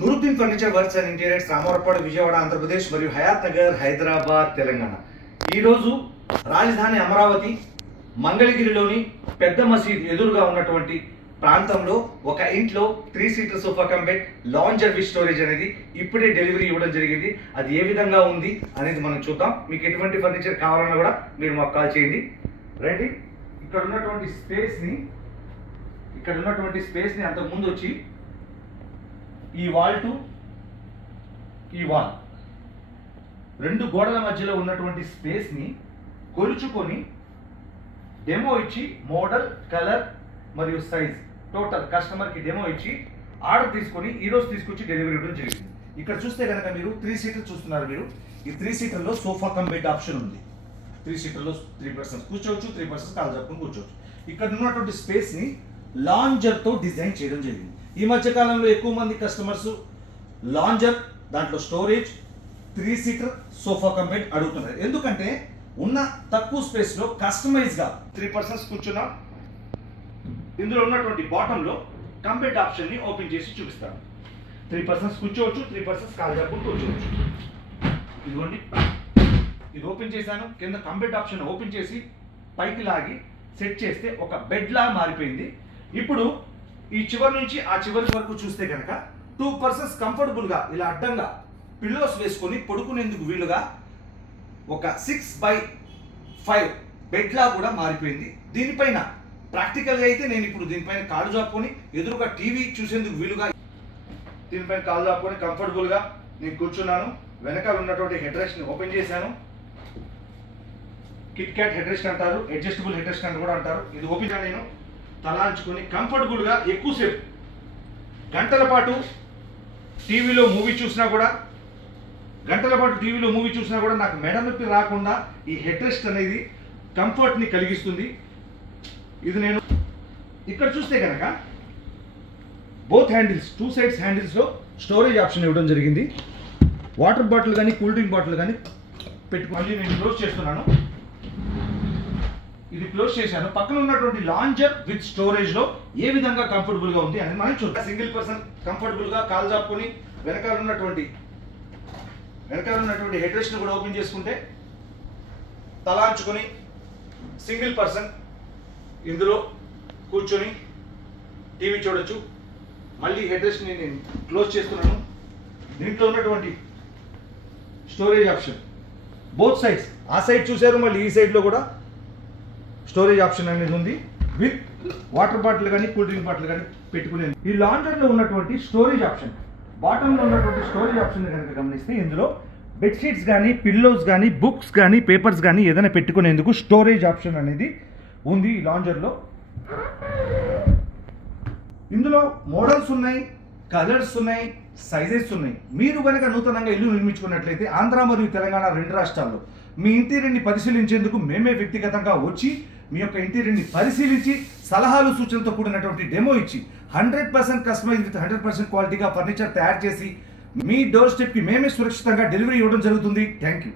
Nooruddin furniture works and interiors, Ramavarapadu, Vijayawada, Andhra Pradesh మరియు హయాత్ నగర్, హైదరాబాద్, తెలంగాణ. ఈరోజు రాజధాని అమరావతి మంగళగిరిలోని పెద్ద మసీద్ ఎదురుగా ఉన్నటువంటి ప్రాంతంలో ఒక ఇంట్లో 3 seater sofa cum bed lounger with storage అనేది ఇప్పుడే డెలివరీ ఇవ్వడం జరిగింది. అది ఏ విధంగా ఉంది అనేది మనం చూద్దాం. మీకు ఎటువంటి ఫర్నిచర్ కావాలన్నా కూడా మీరు మాకు కాల్ చేయండి. రైట్, ఇక్కడ ఉన్నటువంటి స్పేస్ని అంతకు ముందు వచ్చి ఈ వాల్ టు ఈ వాల్ రెండు గోడల మధ్యలో ఉన్నటువంటి స్పేస్ని కొలుచుకొని డెమో ఇచ్చి మోడల్, కలర్ మరియు సైజ్ టోటల్ కస్టమర్కి డెమో ఇచ్చి ఆర్డర్ తీసుకొని ఈరోజు తీసుకొచ్చి డెలివరీ ఇవ్వడం జరిగింది. ఇక్కడ చూస్తే కనుక మీరు 3 సీటర్ చూస్తున్నారు. మీరు ఈ 3 సీటర్లో సోఫా కమ్ బెడ్ ఆప్షన్ ఉంది. 3 సీటర్లో 3 పర్సన్స్ కూర్చోవచ్చు, 3 పర్సన్స్ కాలు చెప్పుకొని కూర్చోవచ్చు. ఇక్కడ ఉన్నటువంటి స్పేస్ని లాంజర్తో డిజైన్ చేయడం జరిగింది. ఈ మధ్య కాలంలో ఎక్కువ మంది కస్టమర్స్ లాంజర్, దాంట్లో storage, 3 seater sofa cum bed అడుగుతున్నారు. ఎందుకంటే ఉన్న తక్కువ స్పేస్లో కస్టమైజ్గా 3 పర్సన్స్ కూర్చున్నా ఇందులో ఉన్నటువంటి బాటంలో కమ్ బెడ్ ఆప్షన్ని ఓపెన్ చేసి చూపిస్తాను. 3 పర్సన్స్ కూర్చోవచ్చు, 3 పర్సన్స్ కాలు చెప్పుకొని కూర్చోవచ్చు. ఇదిగోండి, ఇది ఓపెన్ చేశాను. కింద కమ్ బెడ్ ఆప్షన్ ఓపెన్ చేసి పైకి లాగి సెట్ చేస్తే ఒక బెడ్ లా మారిపోయింది. ఇప్పుడు ఈ చివరి నుంచి ఆ చివరి వరకు చూస్తే కనుక 2 పర్సన్స్ కంఫర్టబుల్గా ఇలా అడ్డంగా పిల్లోస్ వేసుకొని పడుకునేందుకు వీలుగా ఒక 6x5 బెడ్ లా కూడా మారిపోయింది. దీనిపైన ప్రాక్టికల్గా అయితే నేను ఇప్పుడు దీనిపైన కాలు చాపుకొని ఎదురుగా టీవీ చూసేందుకు వీలుగా దీనిపైన కాలు చాపుకొని కంఫర్టబుల్గా నేను కూర్చున్నాను. వెనకాల ఉన్నటువంటి హెడ్ రెస్ట్ని ఓపెన్ చేశాను. కిట్ క్యాట్ హెడ్ రెస్ట్ అంటారు, అడ్జస్టబుల్ హెడ్ రెస్ట్ అని కూడా అంటారు. ఇది ఓపెన్గా నేను తలాంచుకొని కంఫర్టబుల్గా ఎక్కువసేపు గంటల పాటు టీవీలో మూవీ చూసినా కూడా నాకు మెడ నొప్పి రాకుండా ఈ హెడ్ రెస్ట్ అనేది కంఫర్ట్ని కలిగిస్తుంది. ఇది నేను ఇక్కడ చూస్తే కనుక బోత్ హ్యాండిల్స్ 2 సైడ్స్ హ్యాండిల్స్లో స్టోరేజ్ ఆప్షన్ ఇవ్వడం జరిగింది. వాటర్ బాటిల్ కానీ కూల్ డ్రింక్ బాటిల్ కానీ పెట్టుకోవాలి. నేను క్లోజ్ చేస్తున్నాను. ఇది క్లోజ్ చేశాను. పక్కన ఉన్నటువంటి లాంజర్ విత్ స్టోరేజ్లో ఏ విధంగా కంఫర్టబుల్గా ఉంది అని మనం చూద్దాం. సింగిల్ పర్సన్ కంఫర్టబుల్గా కాలు చాపుకొని వెనకాల ఉన్నటువంటి హెడ్ రెస్ట్ని కూడా ఓపెన్ చేసుకుంటే తలాంచుకొని సింగిల్ పర్సన్ ఇందులో కూర్చొని టీవీ చూడొచ్చు. మళ్ళీ హెడ్ రెస్ట్ని నేను క్లోజ్ చేస్తున్నాను. దీంట్లో ఉన్నటువంటి స్టోరేజ్ ఆప్షన్ బోత్ సైడ్స్, ఆ సైడ్ చూశారు, మళ్ళీ ఈ సైడ్లో కూడా స్టోరేజ్ ఆప్షన్ అనేది ఉంది. విత్ వాటర్ బాటిల్ కానీ కూల్ డ్రింక్ బాటిల్ కానీ పెట్టుకునేది. ఈ లాంజర్లో ఉన్నటువంటి స్టోరేజ్ ఆప్షన్, బాటంలో ఉన్నటువంటి స్టోరేజ్ ఆప్షన్ కనుక గమనిస్తే ఇందులో బెడ్షీట్స్ కానీ, పిల్లోస్ కానీ, బుక్స్ కానీ, పేపర్స్ కానీ ఏదైనా పెట్టుకునేందుకు స్టోరేజ్ ఆప్షన్ అనేది ఉంది ఈ లాంజర్లో. ఇందులో మోడల్స్ ఉన్నాయి, కలర్స్ ఉన్నాయి, సైజెస్ ఉన్నాయి. మీరు కనుక నూతనంగా ఇల్లు నిర్మించుకున్నట్లయితే ఆంధ్ర మరియు తెలంగాణ 2 రాష్ట్రాల్లో మీ ఇంటీరియర్ని పరిశీలించేందుకు మేమే వ్యక్తిగతంగా వచ్చి మీ యొక్క ఇంటీరియర్ని పరిశీలించి సలహాలు సూచనలతో కూడినటువంటి డెమో ఇచ్చి 100% కస్టమైజ్ విత్ 100% క్వాలిటీగా ఫర్నిచర్ తయారు చేసి మీ డోర్ స్టెప్కి మేమే సురక్షితంగా డెలివరీ ఇవ్వడం జరుగుతుంది. Thank you.